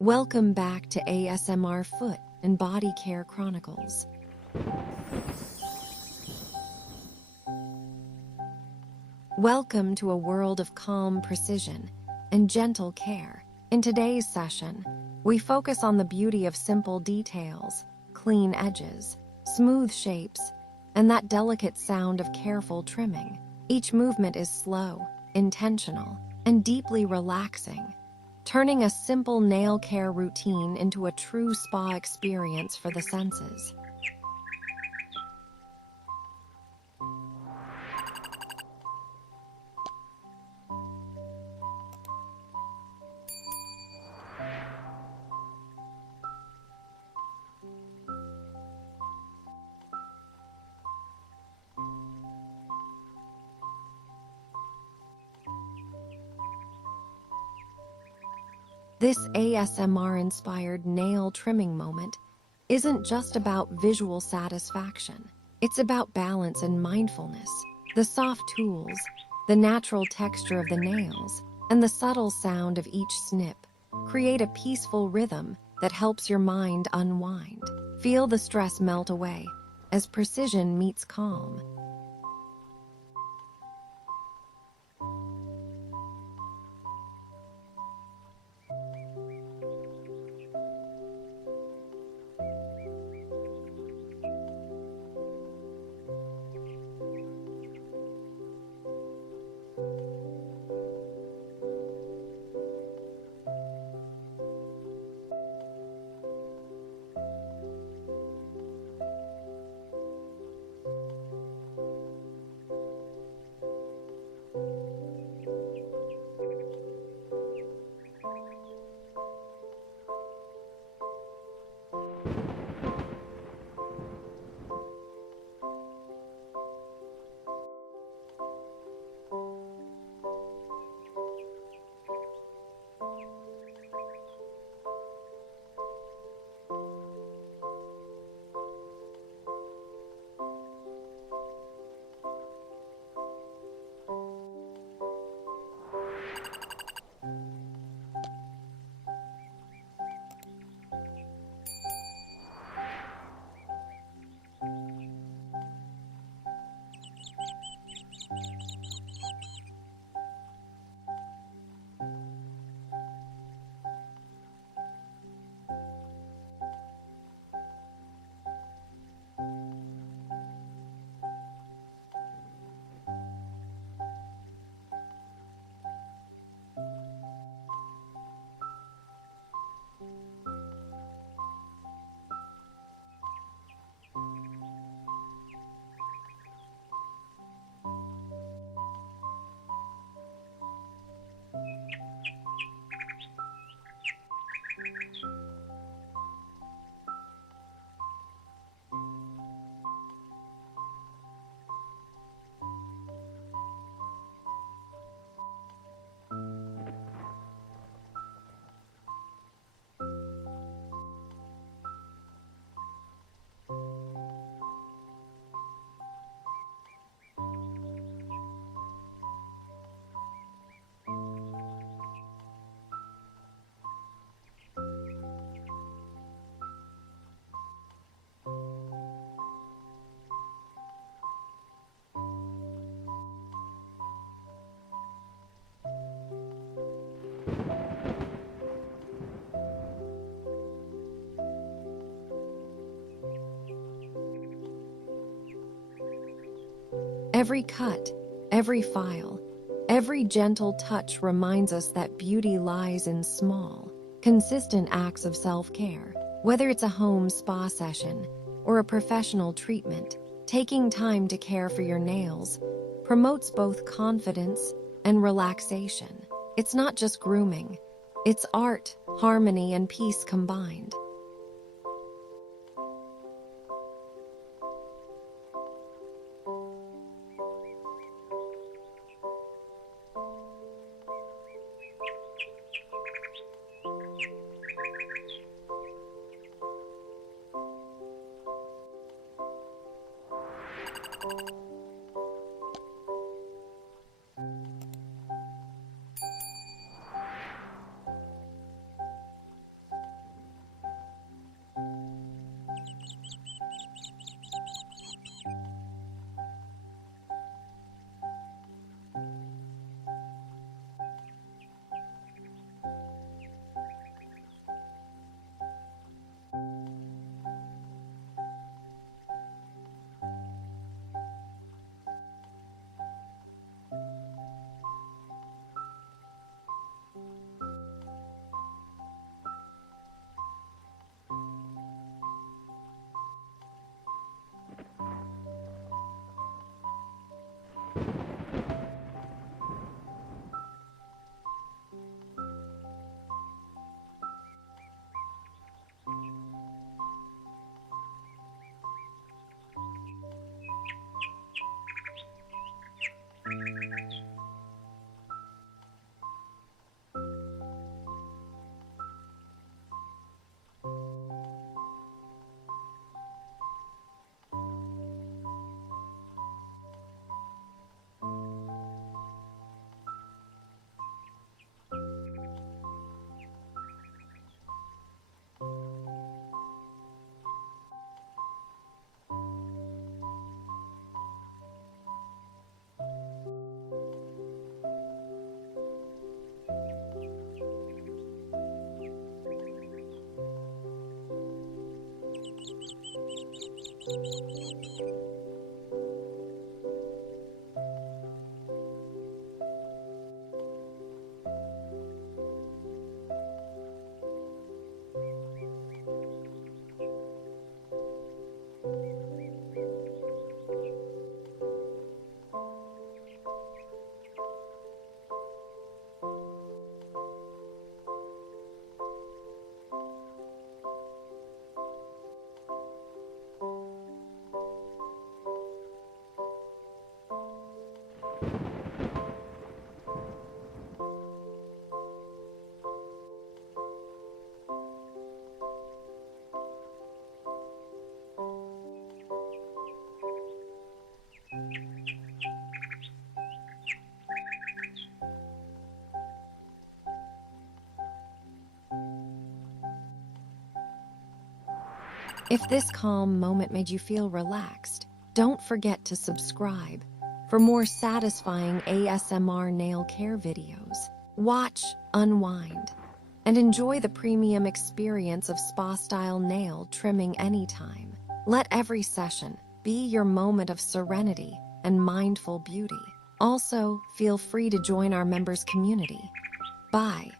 Welcome back to ASMR Foot and Body Care Chronicles. Welcome to a world of calm precision and gentle care. In today's session, we focus on the beauty of simple details, clean edges, smooth shapes, and that delicate sound of careful trimming. Each movement is slow, intentional, and deeply relaxing, turning a simple nail care routine into a true spa experience for the senses. This ASMR-inspired nail trimming moment isn't just about visual satisfaction. It's about balance and mindfulness. The soft tools, the natural texture of the nails, and the subtle sound of each snip create a peaceful rhythm that helps your mind unwind. Feel the stress melt away as precision meets calm. Every cut, every file, every gentle touch reminds us that beauty lies in small, consistent acts of self-care. Whether it's a home spa session or a professional treatment, taking time to care for your nails promotes both confidence and relaxation. It's not just grooming, it's art, harmony, and peace combined. If this calm moment made you feel relaxed, don't forget to subscribe for more satisfying ASMR nail care videos. Watch, unwind, and enjoy the premium experience of spa-style nail trimming anytime. Let every session be your moment of serenity and mindful beauty. Also, feel free to join our members community. Bye.